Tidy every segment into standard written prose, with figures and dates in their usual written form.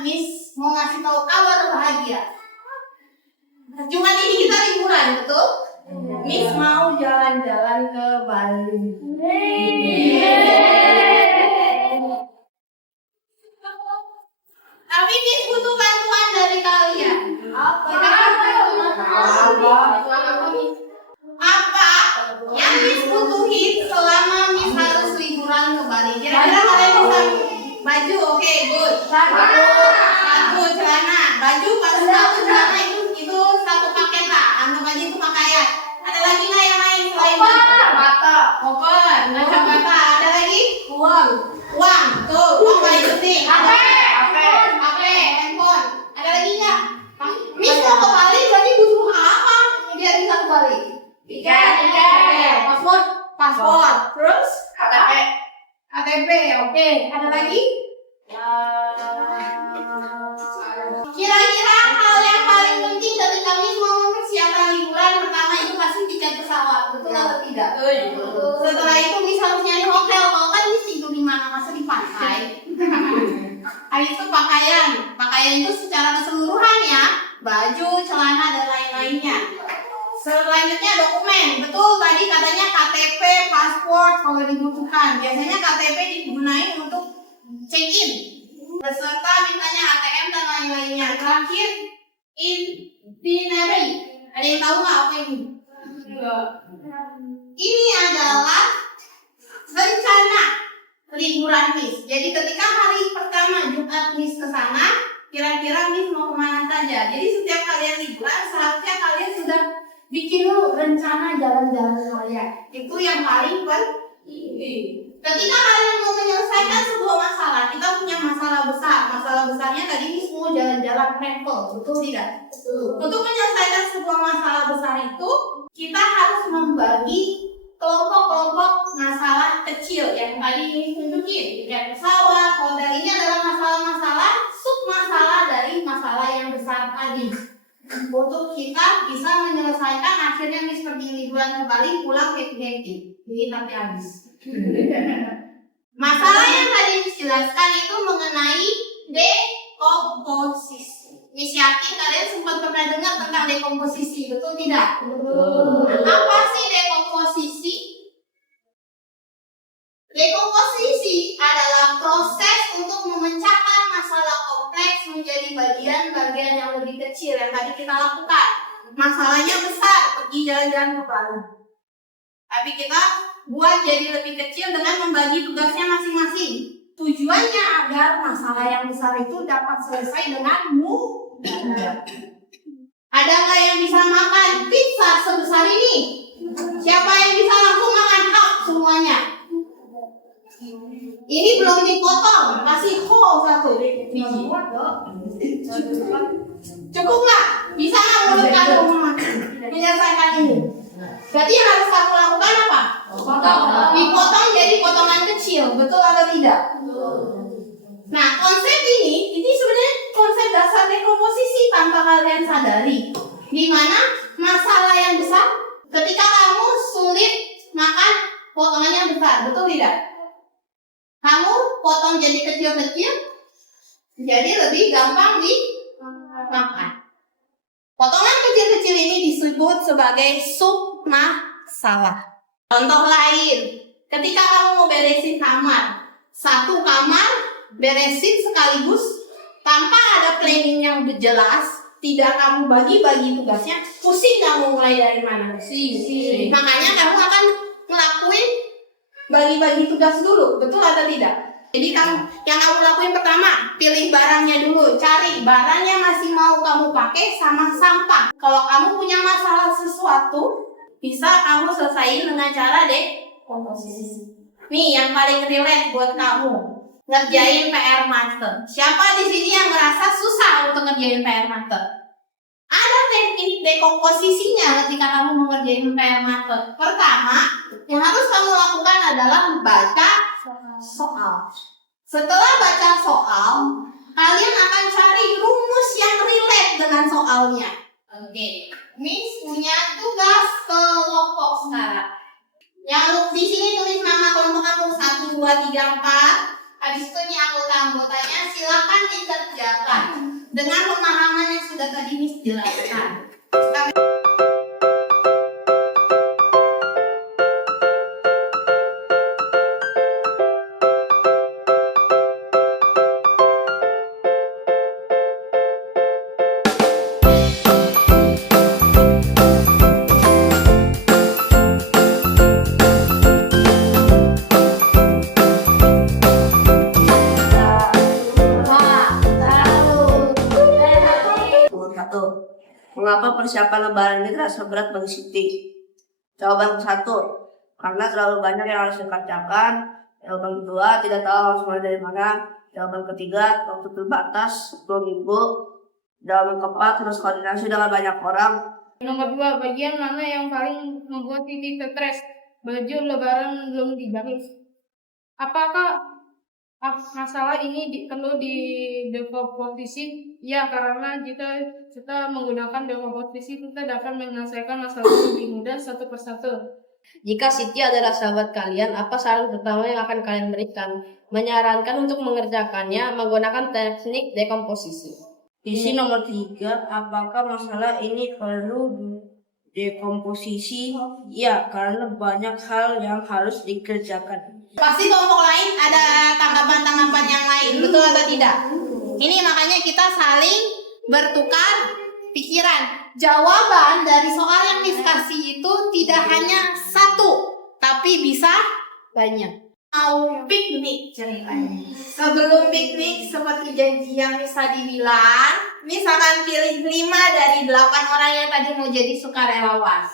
Miss mau ngasih tahu kabar bahagia. Jumat ini kita liburan, betul? Miss mau jalan-jalan ke Bali. Tapi Miss butuh bantuan dari kalian. Apa yang Miss butuhin selama Miss harus liburan ke Bali? Kira-kira kalian bisa baju, oke, good. Satu celana, baju paling satu celana itu satu paket lah. Anggap aja itu pakaian. Ada lagi nggak yang lain selain kacamata? Koper, kacamata. Ada lagi? Uang. Tuh, uang paling penting. HP, handphone. Ada lagi nggak? Miss mau ke Bali berarti butuh apa? Biar bisa ke Bali. Tiket. Paspor. Terus? KTP, oke. Ada lagi? Kira-kira hal yang paling penting ketika Miss mau mempersiapkan liburan pertama itu pasti tiket pesawat, betul atau tidak? Setelah itu Miss harus nyari hotel, kalau kan Miss tidur di mana, masa di pantai. Habis itu pakaian itu secara keseluruhan ya, baju, celana dan lain-lainnya. Selanjutnya dokumen, betul tadi katanya KTP, paspor kalau dibutuhkan. Biasanya KTP digunakan untuk check-in, beserta mintanya ATM dan lain-lainnya. Terakhir, itinerary. Ada yang tahu nggak apa ini? Ini adalah rencana liburan Miss. Jadi ketika hari pertama Jumat Miss ke sana, kira-kira Miss mau kemana saja. Jadi setiap kalian liburan, seharusnya kalian sudah bikin dulu rencana jalan-jalan kalian. Itu yang paling penting. Ketika kalian mau menyelesaikan sebuah masalah, kita punya masalah besar. Masalah besarnya tadi Miss mau jalan-jalan travel, betul tidak? Untuk menyelesaikan sebuah masalah besar itu, kita harus membagi kelompok-kelompok masalah kecil yang tadi Miss tunjukin. Tiket pesawat, hotel, ini adalah masalah-masalah sub-masalah dari masalah yang besar tadi. Untuk kita bisa menyelesaikan, akhirnya Miss pergi liburan ke Bali, pulang happy-happy. Ini nanti habis. Masalah yang tadi Miss jelaskan itu mengenai dekomposisi. Miss yakin kalian sempat pernah dengar tentang dekomposisi, betul tidak? Apa sih dekomposisi? Dekomposisi adalah proses untuk memecahkan masalah kompleks menjadi bagian-bagian yang lebih kecil yang tadi kita lakukan. Masalahnya besar, pergi jalan-jalan ke Bali. Tapi kita buat jadi lebih kecil dengan membagi tugasnya masing-masing. Tujuannya agar masalah yang besar itu dapat selesai dengan mudah. Ada nggak yang bisa makan pizza sebesar ini? Siapa yang bisa langsung makan semuanya? Ini belum dipotong, masih whole satu. Cukup nggak? Bisa nggak mulut kamu menyelesaikan ini? Berarti yang harus kamu lakukan apa? Dipotong jadi potongan kecil, betul atau tidak? Nah, konsep ini sebenarnya konsep dasar dekomposisi tanpa kalian sadari. Di mana masalah yang besar, ketika kamu sulit makan potongannya besar, betul tidak? Kamu potong jadi kecil-kecil, jadi lebih gampang dimakan. Potongan kecil-kecil ini disebut sebagai sub-masalah. Contoh lain, ketika kamu mau beresin kamar, satu kamar beresin sekaligus tanpa ada planning yang jelas, tidak kamu bagi-bagi tugasnya, pusing kamu mulai dari mana? Makanya kamu akan ngelakuin bagi-bagi tugas dulu, betul atau tidak? Jadi yang kamu lakuin pertama, pilih barangnya dulu, cari barangnya masih mau kamu pakai sama sampah. Kalau kamu punya masalah sesuatu, bisa kamu selesaiin dengan cara dekomposisi. Nih yang paling relate buat kamu, ngerjain PR master. Siapa di sini yang merasa susah untuk ngerjain PR master? Ada teknik dekomposisinya ketika kamu mengerjain PR master. Pertama, yang harus kamu lakukan adalah baca soal. Setelah baca soal, kalian akan cari rumus yang relate dengan soalnya. Oke, Miss punya tugas kelompok sekarang. Yang di sini tulis nama kelompok kamu 1, 2, 3, 4. Habis itu nih anggota-anggotanya silakan dikerjakan sudah tadi Miss jelaskan. Mengapa persiapan lebaran ini terasa berat bagi Siti? Jawaban ke-1, karena terlalu banyak yang harus dikerjakan. Jawaban kedua, tidak tahu harus mulai dari mana. Jawaban ketiga, waktu terbatas 10 minggu. Jawaban keempat, harus koordinasi dengan banyak orang. Nomor 2, bagian mana yang paling membuat Titi stres? Baju lebaran belum dijahit. Apakah masalah ini perlu didekomposisi? Ya, karena jika kita menggunakan dekomposisi, kita dapat menyelesaikan masalah lebih mudah satu persatu. Jika Siti adalah sahabat kalian, apa saran pertama yang akan kalian berikan? Menyarankan untuk mengerjakannya menggunakan teknik dekomposisi. Isi nomor 3, apakah masalah ini perlu dekomposisi? Ya, karena banyak hal yang harus dikerjakan. Pasti kelompok lain ada tanggapan-tanggapan yang lain, betul atau tidak? Ini makanya kita saling bertukar pikiran. Jawaban dari soal yang diskusi itu tidak hanya satu, tapi bisa banyak. Mau piknik ceritanya. Sebelum piknik, seperti janji yang bisa dibilang, misalkan pilih 5 dari 8 orang yang tadi mau jadi sukarelawan.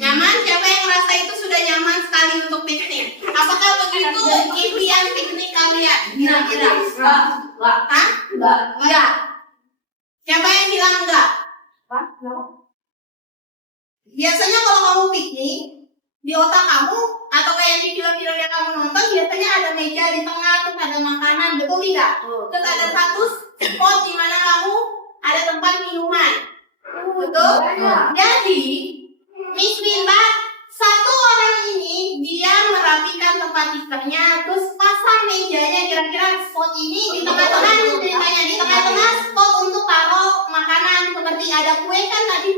Nyaman? Siapa yang merasa itu sudah nyaman sekali untuk piknik? Apakah begitu impian piknik kalian? Kira-kira? Hah? Enggak. Siapa yang bilang enggak? Biasanya kalau kamu piknik, di otak kamu atau kayak di film-film yang kamu nonton, biasanya ada meja di tengah, terus ada makanan, betul tidak? Terus ada satu spot di mana kamu ada tempat minuman. Betul? Jadi Miss minta satu orang ini dia merapikan tempat tidurnya, terus pasang mejanya kira-kira spot ini di tengah-tengah, ceritanya di tengah-tengah spot untuk taruh makanan seperti ada kue kan tadi.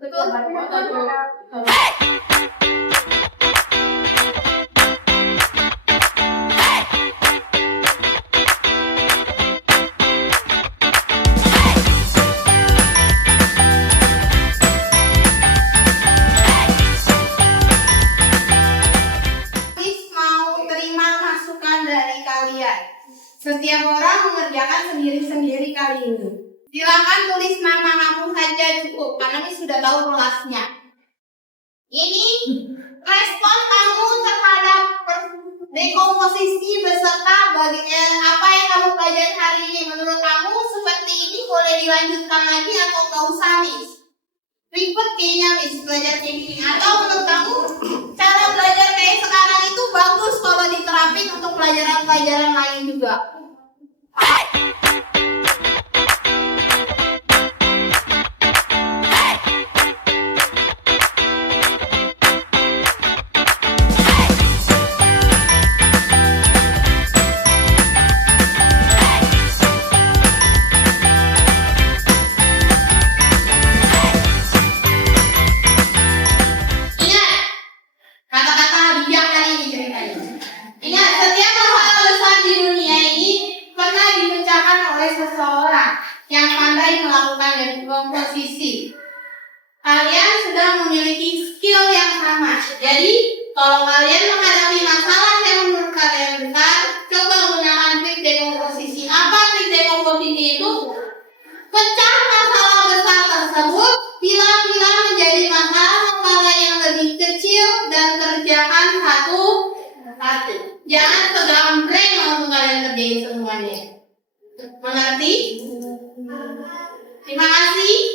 Betul? Setiap orang mengerjakan sendiri-sendiri kali ini. Silakan tulis nama kamu saja cukup, karena ini sudah tahu kelasnya. Ini respon kamu terhadap dekomposisi beserta apa yang kamu pelajari hari ini. Menurut kamu seperti ini boleh dilanjutkan lagi atau nggak usah, Miss? Ribet kayaknya, Miss, belajar kayak gini. Atau menurut kamu cara belajar kayak sekarang itu bagus kalau diterapin untuk pelajaran-pelajaran lain juga? Ingat, setiap masalah besar di dunia ini pernah jawabnya. Mengerti? Terima kasih.